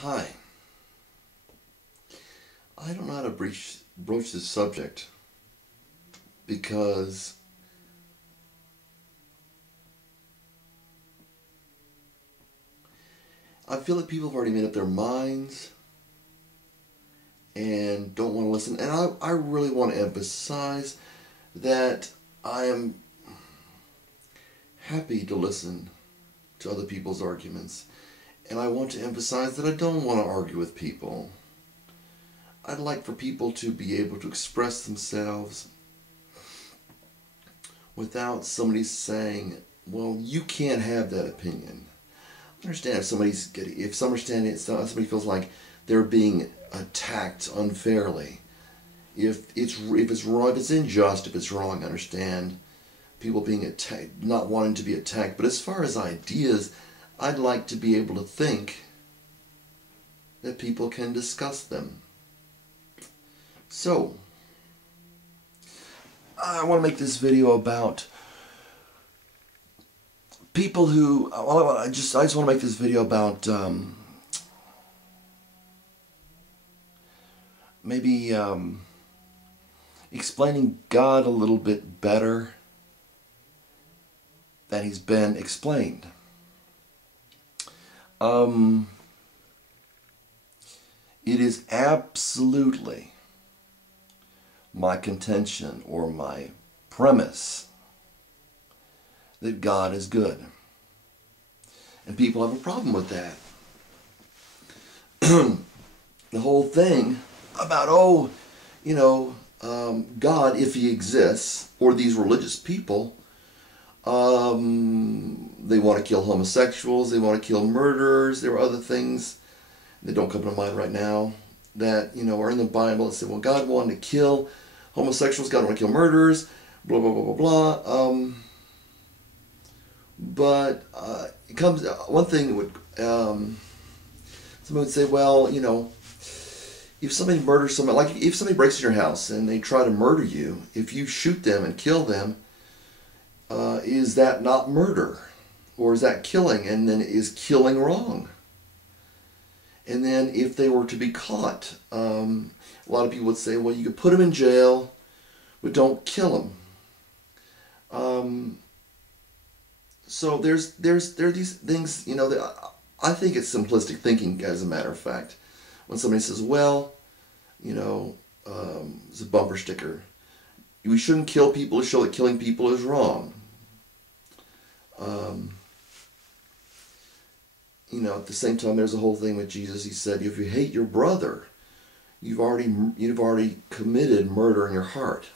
Hi. I don't know how to broach this subject because I feel that people have already made up their minds and don't want to listen. And I really want to emphasize that I am happy to listen to other people's arguments. And I want to emphasize that I don't want to argue with people. I'd like for people to be able to express themselves without somebody saying, well, you can't have that opinion. I understand if somebody feels like they're being attacked unfairly. If it's wrong, if it's unjust, if it's wrong, I understand people being attacked, not wanting to be attacked. But as far as ideas, I'd like to be able to think that people can discuss them. So, I want to make this video about people who, I just want to make this video about maybe explaining God a little bit better than he's been explained. It is absolutely my contention or my premise that God is good. And people have a problem with that. The whole thing about, God, if he exists, or these religious people, they want to kill homosexuals, they want to kill murderers, there are other things that don't come to mind right now that, are in the Bible that say, well, God wanted to kill homosexuals, God wanted to kill murderers, blah, blah, blah, blah, blah. But it comes, one thing would, somebody would say, well, if somebody murders somebody, like if somebody breaks into your house and they try to murder you, if you shoot them and kill them, is that not murder? Or is that killing? And then is killing wrong? And then if they were to be caught, a lot of people would say, well, you could put them in jail, but don't kill them. So there are these things, that I think it's simplistic thinking, as a matter of fact. When somebody says, well, it's a bumper sticker. We shouldn't kill people to show that killing people is wrong. At the same time, there's a whole thing with Jesus. He said, if you hate your brother, you've already committed murder in your heart.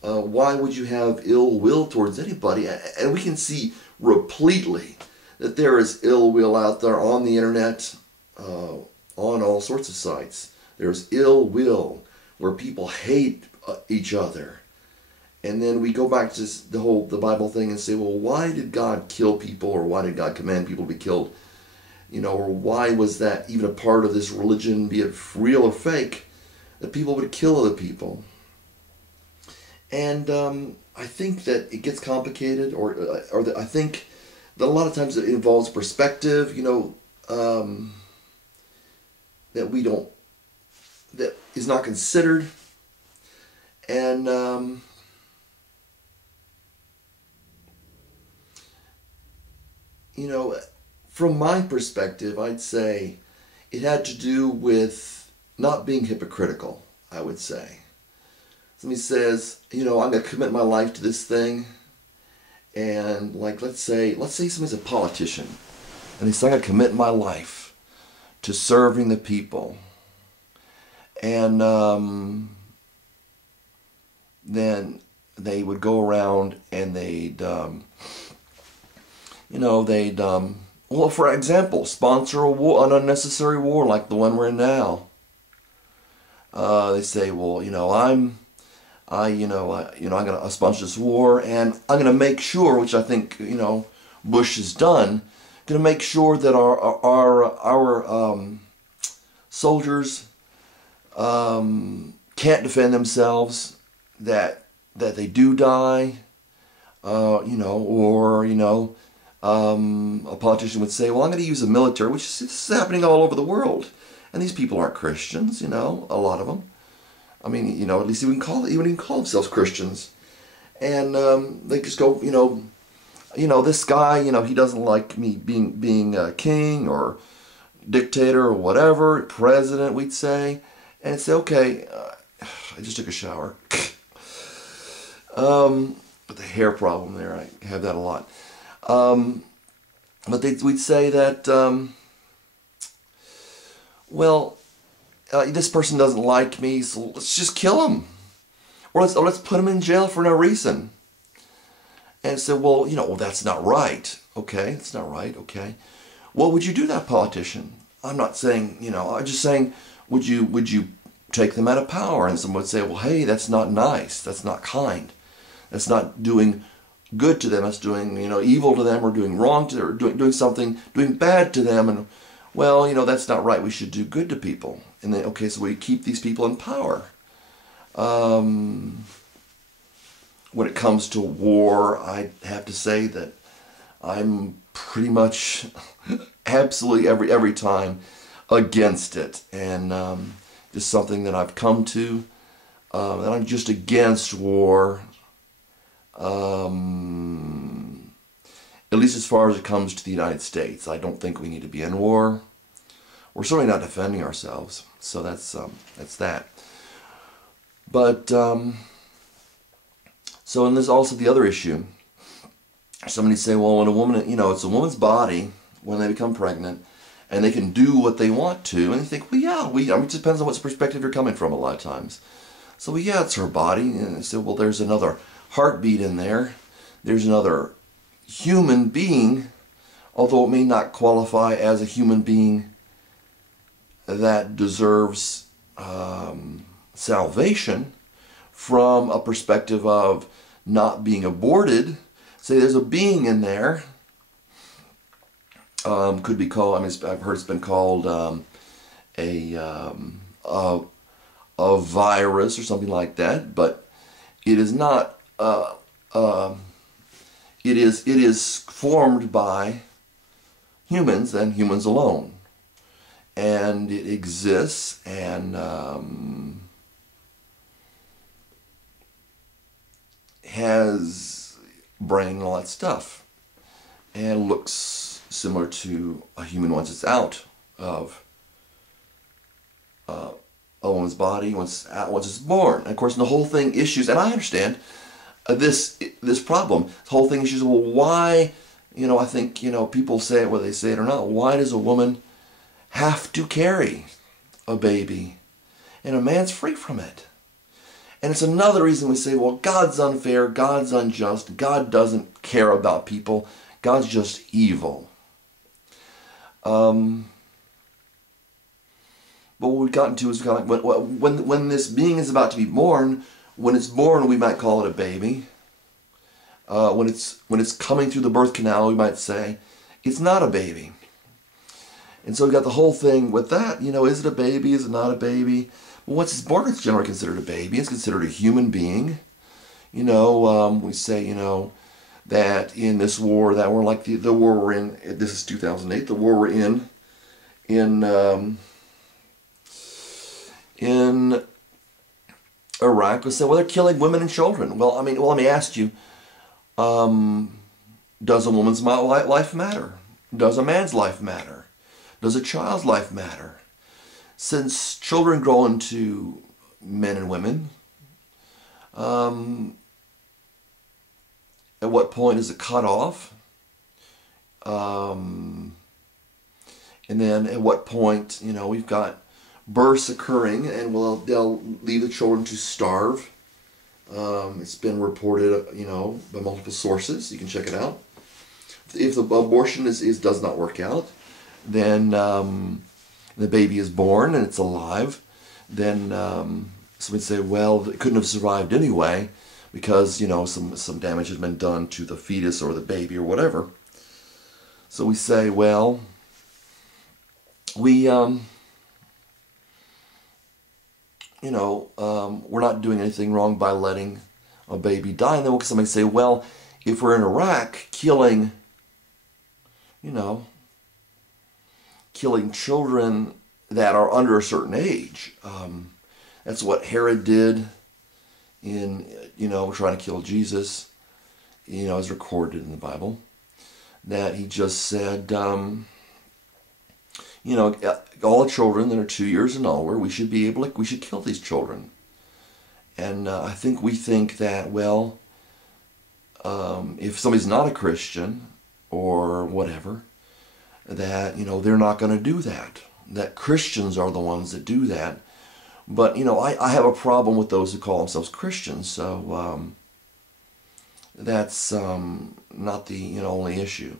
Why would you have ill will towards anybody? And we can see repletely that there is ill will out there on the internet, on all sorts of sites. There's ill will where people hate each other. And then we go back to the Bible thing and say, well, why did God kill people, or why did God command people to be killed? Or why was that even a part of this religion, be it real or fake, that people would kill other people? And I think that it gets complicated, I think that a lot of times it involves perspective, that is not considered. And from my perspective, I'd say it had to do with not being hypocritical, I would say. Somebody says, I'm going to commit my life to this thing, and let's say somebody's a politician, and they say, I'm going to commit my life to serving the people, and then they would go around and well, for example, sponsor a war, an unnecessary war like the one we're in now. They say, well, I'm going to sponsor this war, and I'm going to make sure, which I think, Bush has done, going to make sure that our soldiers can't defend themselves, that they do die, A politician would say, well, I'm going to use the military, which is happening all over the world. And these people aren't Christians, you know, a lot of them. I mean, you know, at least even call themselves Christians. And they just go, this guy, you know, he doesn't like me being a king or dictator or whatever, president, we'd say. And say, okay, I just took a shower. But the hair problem there, I have that a lot. But we'd say that, this person doesn't like me, so let's just kill him. Or let's put him in jail for no reason. And say, well, that's not right. Okay, that's not right, okay. What would you do to that politician? I'm not saying, I'm just saying, would you take them out of power? And someone would say, well, hey, that's not nice. That's not kind. That's not doing good to them. That's doing, evil to them, or doing wrong to them, or doing bad to them. And, well, that's not right. We should do good to people. And then, okay, so we keep these people in power. When it comes to war, I have to say that I'm pretty much absolutely every time against it. And just something that I've come to, that I'm just against war. At least as far as it comes to the United States. I don't think we need to be in war. We're certainly not defending ourselves. So that's that. But, so, and there's also the other issue. Somebody say, well, when a woman, it's a woman's body when they become pregnant, and they can do what they want to, and you think, well, yeah, it depends on what perspective you're coming from a lot of times. So, well, yeah, it's her body. And they say, well, there's another heartbeat in there. There's another human being, although it may not qualify as a human being that deserves salvation from a perspective of not being aborted. Say there's a being in there. Could be called, I've heard it's been called a virus or something like that, but it is not. It is formed by humans and humans alone, and it exists and has brain and all that stuff, and looks similar to a human once it's out of a woman's body, once it's born. And of course, the whole thing issues, and I understand this problem. The whole thing issues, well, why? I think people say it whether they say it or not. Why does a woman have to carry a baby, and a man's free from it? And it's another reason we say, well, God's unfair, God's unjust, God doesn't care about people, God's just evil. But what we've gotten to is kind of like when this being is about to be born, when it's born, we might call it a baby. When it's coming through the birth canal, we might say it's not a baby. And so we got the whole thing with that. Is it a baby? Is it not a baby? Well, once it's born, it's generally considered a baby. It's considered a human being. We say, that in this war, that we're like the war we're in. This is 2008. The war we're in Iraq. We say, well, they're killing women and children. Well, let me ask you. Does a woman's life matter? Does a man's life matter? Does a child's life matter? Since children grow into men and women, at what point is it cut off? And then at what point, we've got births occurring, and they'll leave the children to starve. It's been reported, by multiple sources. You can check it out. If the abortion does not work out, then the baby is born and it's alive. Then somebody say, well, it couldn't have survived anyway because some damage has been done to the fetus or the baby or whatever. So we say, well, we're not doing anything wrong by letting a baby die. And then somebody say, well, if we're in Iraq killing you know, killing children that are under a certain age. That's what Herod did in, trying to kill Jesus, as recorded in the Bible. That he just said, all children that are 2 years and older, we should kill these children. And I think we think that, well, if somebody's not a Christian or whatever, that, they're not going to do that. That Christians are the ones that do that. But, I have a problem with those who call themselves Christians, so that's not the only issue.